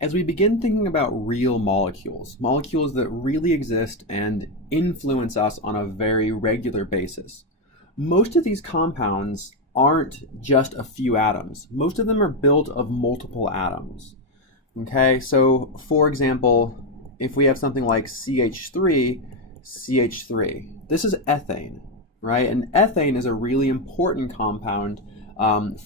As we begin thinking about real molecules, molecules that really exist and influence us on a very regular basis, most of these compounds aren't just a few atoms. Most of them are built of multiple atoms. Okay, so for example, if we have something like CH3, CH3, this is ethane, right? And ethane is a really important compound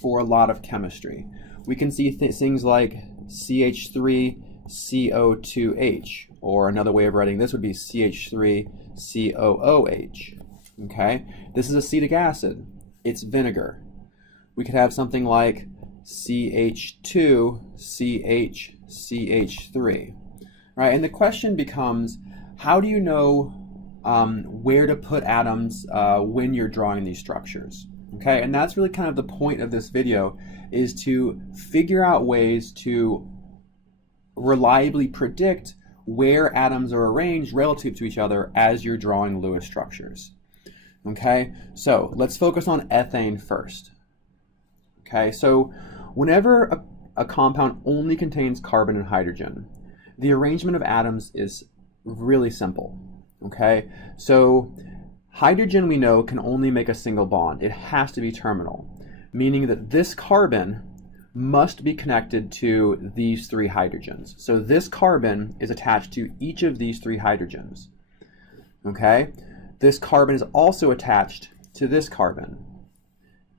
for a lot of chemistry. We can see things like CH3CO2H, or another way of writing this would be CH3COOH. Okay, this is acetic acid. It's vinegar. We could have something like CH2CHCH3, right? And the question becomes, how do you know where to put atoms when you're drawing these structures? Okay, and that's really kind of the point of this video, is to figure out ways to reliably predict where atoms are arranged relative to each other as you're drawing Lewis structures. Okay, so let's focus on ethane first. Okay, so whenever a compound only contains carbon and hydrogen, the arrangement of atoms is really simple. Okay, so hydrogen, we know, can only make a single bond. It has to be terminal, meaning that this carbon must be connected to these three hydrogens. So this carbon is attached to each of these three hydrogens. Okay, this carbon is also attached to this carbon.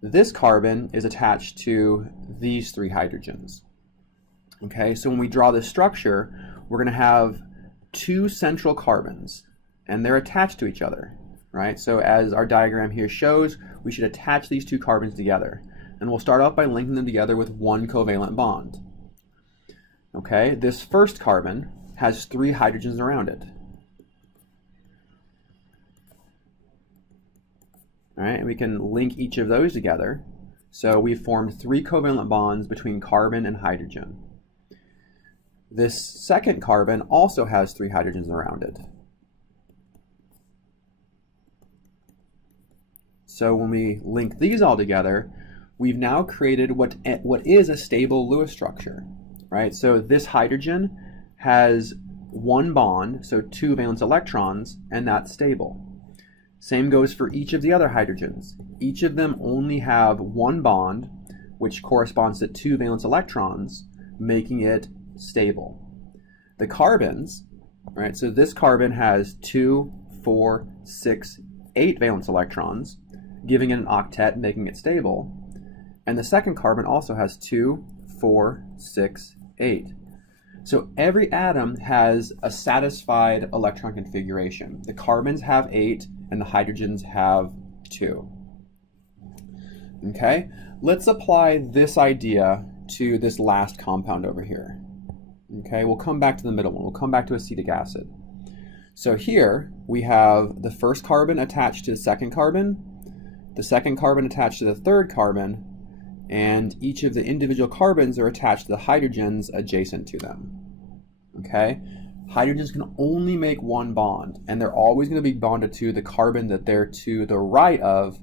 This carbon is attached to these three hydrogens. Okay, so when we draw this structure, we're going to have two central carbons, and they're attached to each other, right? So as our diagram here shows, we should attach these two carbons together. And we'll start off by linking them together with one covalent bond. Okay, this first carbon has three hydrogens around it. All right, and we can link each of those together. So we've formed three covalent bonds between carbon and hydrogen. This second carbon also has three hydrogens around it. So when we link these all together, we've now created what is a stable Lewis structure, right? So this hydrogen has one bond, so two valence electrons, and that's stable. Same goes for each of the other hydrogens. Each of them only have one bond, which corresponds to two valence electrons, making it stable. The carbons, right? So this carbon has 2, 4, 6, 8 valence electrons, giving it an octet, making it stable. And the second carbon also has 2, 4, 6, 8. So every atom has a satisfied electron configuration. The carbons have 8 and the hydrogens have 2. Okay, let's apply this idea to this last compound over here. Okay, we'll come back to the middle one. We'll come back to acetic acid. So here we have the first carbon attached to the second carbon attached to the third carbon, and each of the individual carbons are attached to the hydrogens adjacent to them. Okay, hydrogens can only make one bond, and they're always going to be bonded to the carbon that they're to the right of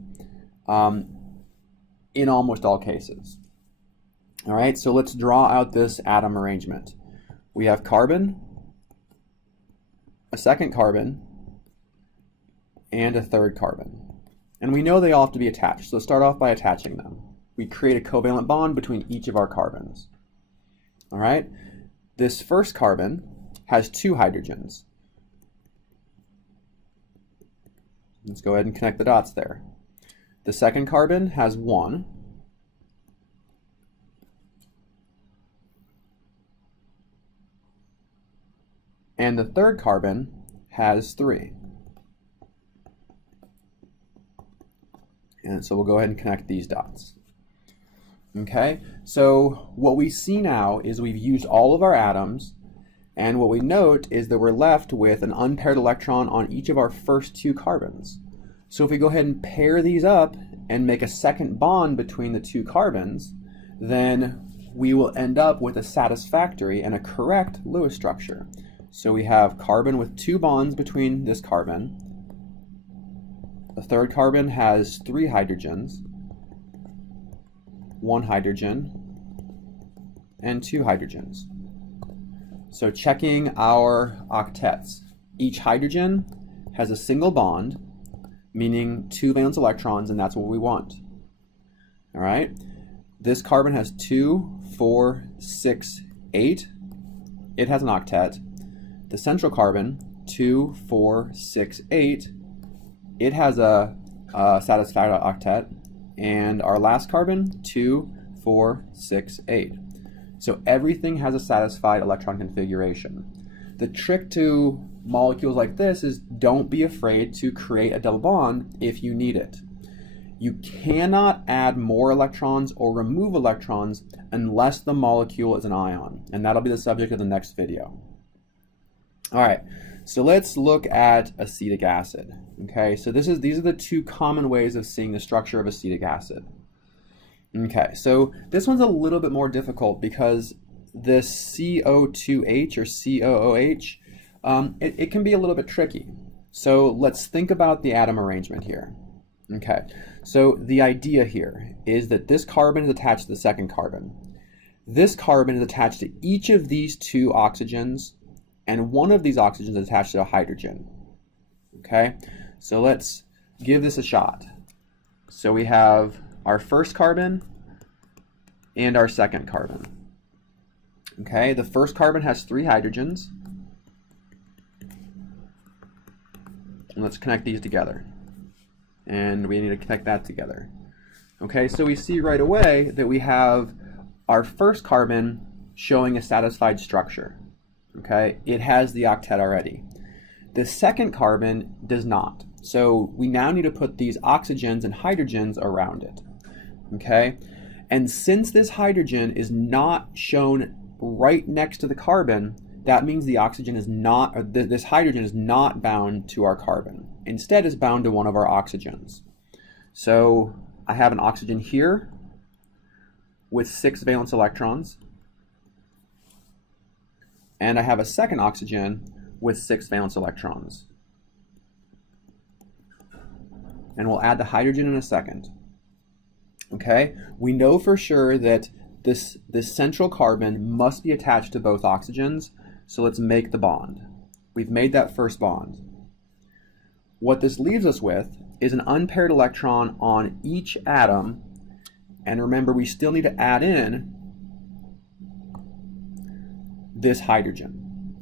in almost all cases. All right, so let's draw out this atom arrangement. We have carbon, a second carbon, and a third carbon. And we know they all have to be attached, so let's start off by attaching them. We create a covalent bond between each of our carbons. All right, this first carbon has two hydrogens. Let's go ahead and connect the dots there. The second carbon has one. And the third carbon has 3. And so we'll go ahead and connect these dots. Okay, so what we see now is we've used all of our atoms, and what we note is that we're left with an unpaired electron on each of our first two carbons. So if we go ahead and pair these up and make a second bond between the two carbons, then we will end up with a satisfactory and a correct Lewis structure. So we have carbon with 2 bonds between this carbon. The third carbon has 3 hydrogens, 1 hydrogen, and 2 hydrogens. So checking our octets. Each hydrogen has a single bond, meaning 2 valence electrons, and that's what we want. All right. This carbon has 2, 4, 6, 8. It has an octet. The central carbon, 2, 4, 6, 8. It has a satisfied octet. And our last carbon, 2, 4, 6, 8. So everything has a satisfied electron configuration. The trick to molecules like this is don't be afraid to create a double bond if you need it. You cannot add more electrons or remove electrons unless the molecule is an ion, and that'll be the subject of the next video. All right, so let's look at acetic acid. Okay, so these are the 2 common ways of seeing the structure of acetic acid. Okay, so this one's a little bit more difficult because this CO2H or COOH, it can be a little bit tricky. So let's think about the atom arrangement here. Okay, so the idea here is that this carbon is attached to the second carbon. This carbon is attached to each of these 2 oxygens, and one of these oxygens is attached to a hydrogen. Okay, so let's give this a shot. So we have our first carbon and our second carbon. Okay, the first carbon has 3 hydrogens. And let's connect these together. And we need to connect that together. Okay, so we see right away that we have our first carbon showing a satisfied structure. Okay, it has the octet already. The second carbon does not. So we now need to put these oxygens and hydrogens around it. Okay, and since this hydrogen is not shown right next to the carbon, that means the oxygen is not, or this hydrogen is not bound to our carbon. Instead, it's bound to one of our oxygens. So I have an oxygen here with 6 valence electrons, and I have a second oxygen with 6 valence electrons. And we'll add the hydrogen in a second. Okay, we know for sure that this central carbon must be attached to both oxygens, so let's make the bond. We've made that first bond. What this leaves us with is an unpaired electron on each atom, and remember we still need to add in this hydrogen.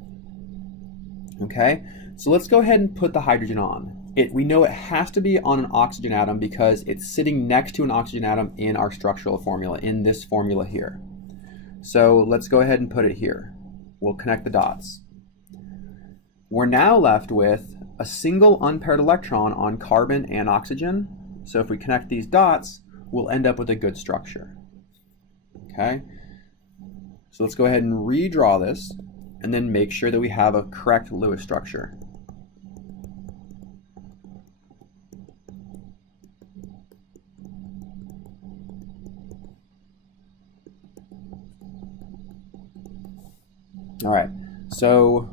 Okay, so let's go ahead and put the hydrogen on. We know it has to be on an oxygen atom because it's sitting next to an oxygen atom in our structural formula, in this formula here. So let's go ahead and put it here. We'll connect the dots. We're now left with a single unpaired electron on carbon and oxygen. So if we connect these dots, we'll end up with a good structure. Okay, so let's go ahead and redraw this and then make sure that we have a correct Lewis structure. All right, so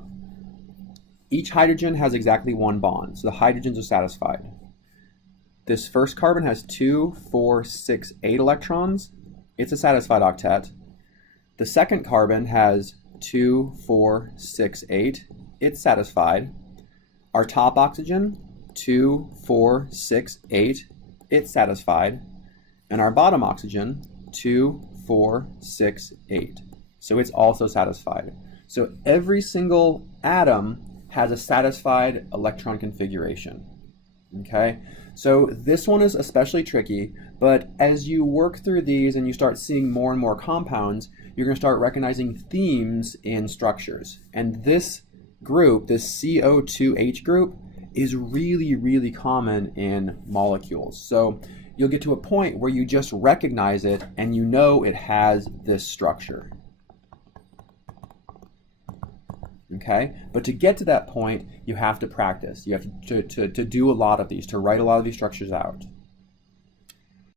each hydrogen has exactly 1 bond, so the hydrogens are satisfied. This first carbon has 2, 4, 6, 8 electrons. It's a satisfied octet. The second carbon has 2, 4, 6, 8. It's satisfied. Our top oxygen, 2, 4, 6, 8. It's satisfied. And our bottom oxygen, 2, 4, 6, 8. So it's also satisfied. So every single atom has a satisfied electron configuration. Okay, so this one is especially tricky, but as you work through these and you start seeing more and more compounds, you're going to start recognizing themes in structures. And this group, this CO2H group, is really, really common in molecules. So you'll get to a point where you just recognize it and you know it has this structure. Okay, but to get to that point, you have to practice. You have to do a lot of these, to write a lot of these structures out.